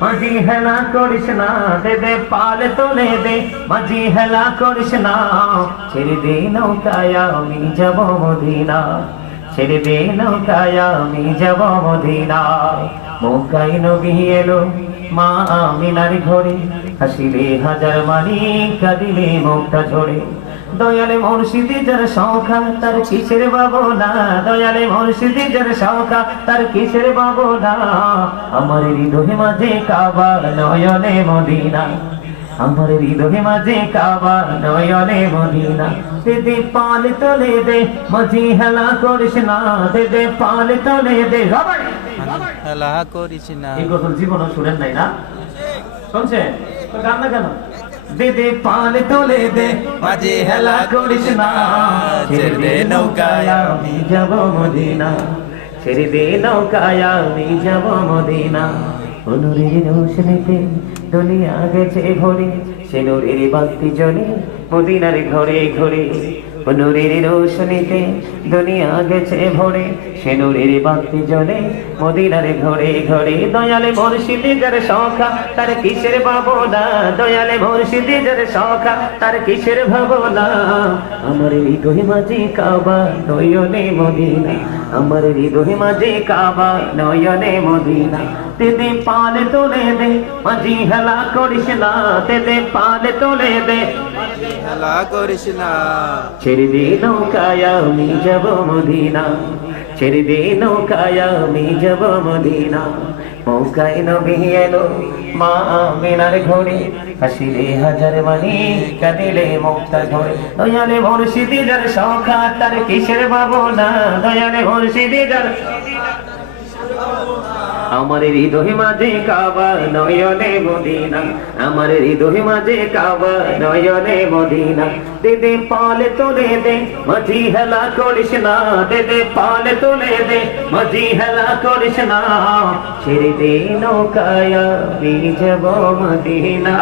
মাঝি হেলা করিস না, দে দে পাল তোলে দে। মাঝি হেলা করিস না, ছেড়ে দে নৌকায় আমি যাব মদিনা। ছেড়ে দে নৌকায় আমি যাব মদিনা। নৌকায় নবী এলো মা আমিনার ঘরে। হাসিলে হাজার মানি কাঁদিলে মুখটা ঝরে। দয়ালে মুর্শিদি যার সংখ্যা তার কিসের বাবনা দয়ালে মুর্শিদি যার সংখ্যা তার কিসের বাবনা আমার হৃদয় মাঝে কাবা নয়নে মদিনা। আমার হৃদয় মাঝে কাবা নয়নে মদিনা। দে দে পাল তোলে দে মাঝি হেলা করিস না। দে দে পাল তোলে দে হেলা করিস না। এই কথা জীবনও শুনেন নাই না? শুনছে তো গান না কেন? দে দে পাল তোলে দে, মাঝে হেলা করিস না। ছেড়ে নৌকায় আমি যাব মদিনা। ছেড়ে দে নৌকায় আমি যাব মদিনা। অনুরের রোশনীতে দুনিয়া গেছে ভরে সে নুরের বাতি মদিনার ঘরে ঘরে অনুরের রোশনীতে দুনিয়া গেছে ভরে সে নুরের বাতি জ্বলে মদিনার ঘরে ঘরে দয়ালে মুর্শিদি যার সংখ্যা তার কিসের ভাবনা? দয়ালে মুর্শিদি যার সংখ্যা তার কিসের ভাবনা? আমার হৃদয় মাঝে কাবা নয়নে মদিনা আমার হৃদয় মাঝে কাবা নয়নে মদিনা। তেদে পালে তোলে দে মাঝি হেলা করিস না তেদে পালে তোলে দে। হেলা করিস না। ছেড়ে দে নৌকায় আমি যাব মদিনা। ছেড়ে দে নৌকায় আমি যাব মদিনা। নৌকায় নবী এলো মা আমিনার ঘরে। হাসিলে হাজার মানি, কাঁদিলে মুক্তা ঘরে। দয়ালে মুর্শিদি যার সংখ্যা তার কিসের ভাবনা? দয়ালে মুর্শিদি যার আমার হৃদয় মাঝে কাবা নয়নে মদিনা। আমার হৃদয় মাঝে কাবা নয়নে মদিনা। দে দে পালে তোলে দে, মাঝি হেলা করিস না। দে দে পালে তোলে দে, মাঝি হেলা করিস না। ছেড়ে দে নৌকায় যাব মদিনা।